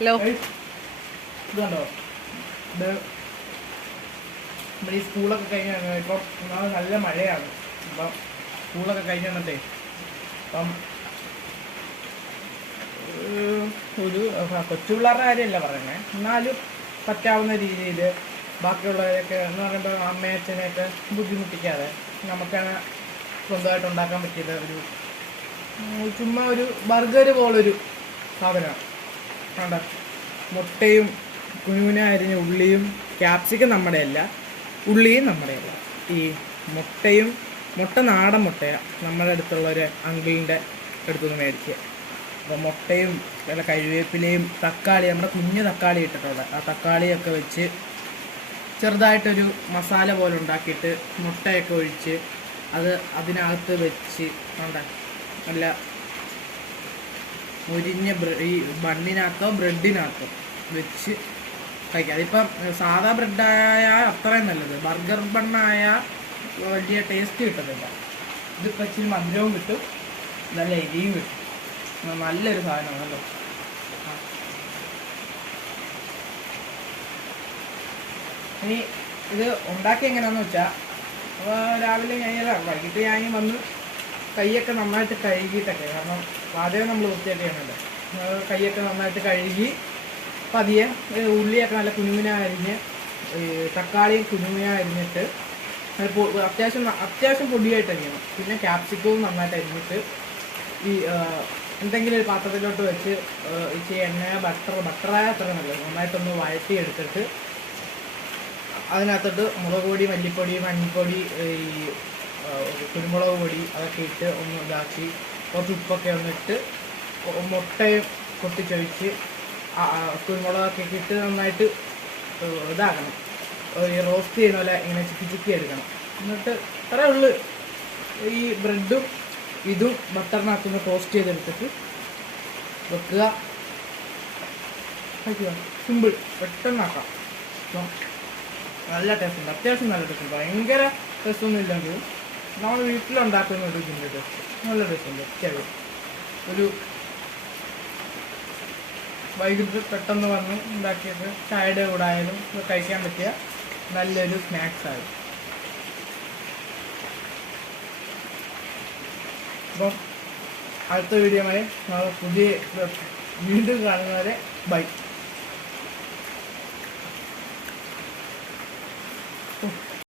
Hello. ഇതുണ്ടോ, ഇത് നമ്മുടെ ഈ സ്കൂളൊക്കെ കഴിഞ്ഞ് ഇപ്പം നല്ല മഴയാണ്. അപ്പം സ്കൂളൊക്കെ കഴിഞ്ഞ് വന്നിട്ടേ അപ്പം ഒരു കൊച്ചു പിള്ളേരുടെ കാര്യമല്ല പറയുന്നത്, എന്നാലും പറ്റാവുന്ന രീതിയിൽ ബാക്കിയുള്ളവരൊക്കെ എന്ന് പറയുമ്പോൾ അമ്മയച്ഛനെയൊക്കെ ബുദ്ധിമുട്ടിക്കാതെ നമുക്കാണ് സ്വന്തമായിട്ട് ഉണ്ടാക്കാൻ പറ്റിയത്. ചുമ്മാ ഒരു ബർഗർ പോലൊരു സാധനമാണ്. വേണ്ട, മുട്ടയും കുനുകുന അരിഞ്ഞ ഉള്ളിയും, ക്യാപ്സിക്കം നമ്മുടെയല്ല, ഉള്ളിയും നമ്മുടെയല്ല. ഈ മുട്ട നാടൻ മുട്ടയാണ് നമ്മുടെ അടുത്തുള്ള ഒരു അങ്കിളിൻ്റെ അടുത്തുനിന്ന് മേടിക്കുക. അപ്പോൾ മുട്ടയും നല്ല കറിവേപ്പിലയും തക്കാളി, നമ്മുടെ കുഞ്ഞ് തക്കാളി ഇട്ടിട്ടുള്ളത്, ആ തക്കാളിയൊക്കെ വെച്ച് ചെറുതായിട്ടൊരു മസാല പോലെ ഉണ്ടാക്കിയിട്ട് മുട്ടയൊക്കെ ഒഴിച്ച് അതിനകത്ത് വെച്ച് നല്ല മുരിഞ്ഞ ഈ ബണ്ണിനകത്തോ ബ്രെഡിനകത്തോ വെച്ച് കഴിക്കാം. അതിപ്പം സാധാ ബ്രെഡായ അത്രയും നല്ലത്, ബർഗർ ബണ്ണായ വലിയ ടേസ്റ്റ് കിട്ടത്തില്ല. ഇതിപ്പോൾ ഇച്ചിരി മധുരവും കിട്ടും, നല്ല എരിയും കിട്ടും. നല്ലൊരു സാധനമാണല്ലോ. ഇനി ഇത് ഉണ്ടാക്കി എങ്ങനെയാണെന്ന് വെച്ചാൽ, അപ്പോൾ രാവിലെ വൈകിട്ട് ഞാൻ വന്ന് കൈയൊക്കെ നന്നായിട്ട് കഴുകിയിട്ടൊക്കെ, കാരണം പാചകം നമ്മൾ വൃത്തിയാക്കി ചെയ്യണമല്ലോ. കൈയൊക്കെ നന്നായിട്ട് കഴുകി പതിയെ ഉള്ളിയൊക്കെ നല്ല കുനുകുന അരിഞ്ഞ്, തക്കാളിയും കുനുകുന അരിഞ്ഞിട്ട് അത്യാവശ്യം പൊടിയായിട്ട് അരിയണം. പിന്നെ ക്യാപ്സിക്കവും നന്നായിട്ട് അരിഞ്ഞിട്ട് ഈ എന്തെങ്കിലും ഒരു പാത്രത്തിലോട്ട് വെച്ച് ഇച്ചിരി എണ്ണ ബട്ടറായ അത്ര നല്ലത്, നന്നായിട്ടൊന്ന് വഴറ്റി എടുത്തിട്ട് അതിനകത്തോട്ട് മുളക് പൊടി, മല്ലിപ്പൊടി, മഞ്ഞൾപ്പൊടി, ഈ കുരുമുളക് പൊടി അതൊക്കെ ഇട്ട് ഒന്ന് ഇതാക്കി കുറച്ച് ഉപ്പൊക്കെ ഒന്നിട്ട് മുട്ടയും പൊട്ടിച്ചൊഴിച്ച് കുരുമുളകൊക്കെ ഇട്ട് നന്നായിട്ട് ഇതാക്കണം. ഈ റോസ്റ്റ് ചെയ്യുന്ന പോലെ ഇങ്ങനെ ചിക്കി എടുക്കണം. എന്നിട്ട് അത്രേ ഉള്ളു. ഈ ബ്രെഡും ഇതും ബട്ടറിനകത്തുനിന്ന് ടോസ്റ്റ് ചെയ്തെടുത്തിട്ട് വെക്കുക, കഴിക്കുക. സിമ്പിൾ, പെട്ടെന്നാക്കാം. നല്ല ടേസ്റ്റ് ഉണ്ട്, അത്യാവശ്യം നല്ല ടേസ്റ്റ് ഉണ്ട്. ഭയങ്കര ടേസ്റ്റൊന്നും ഇല്ലെങ്കിലും നമ്മൾ വീട്ടിലുണ്ടാക്കുന്ന ഒരു ഇതിൻ്റെ ടേസ്റ്റ് നല്ല ടേസ്റ്റ് ഉണ്ട്. അത്യാവശ്യം ഒരു വൈകിട്ട് പെട്ടെന്ന് വന്ന് ഉണ്ടാക്കിയത് ചായയുടെ കൂടെ ആയാലും കഴിക്കാൻ പറ്റിയ നല്ലൊരു സ്നാക്സ് ആയിരുന്നു. അപ്പം അടുത്ത വീഡിയോ വരെ വീണ്ടും കാണുന്നവരെ ബൈ.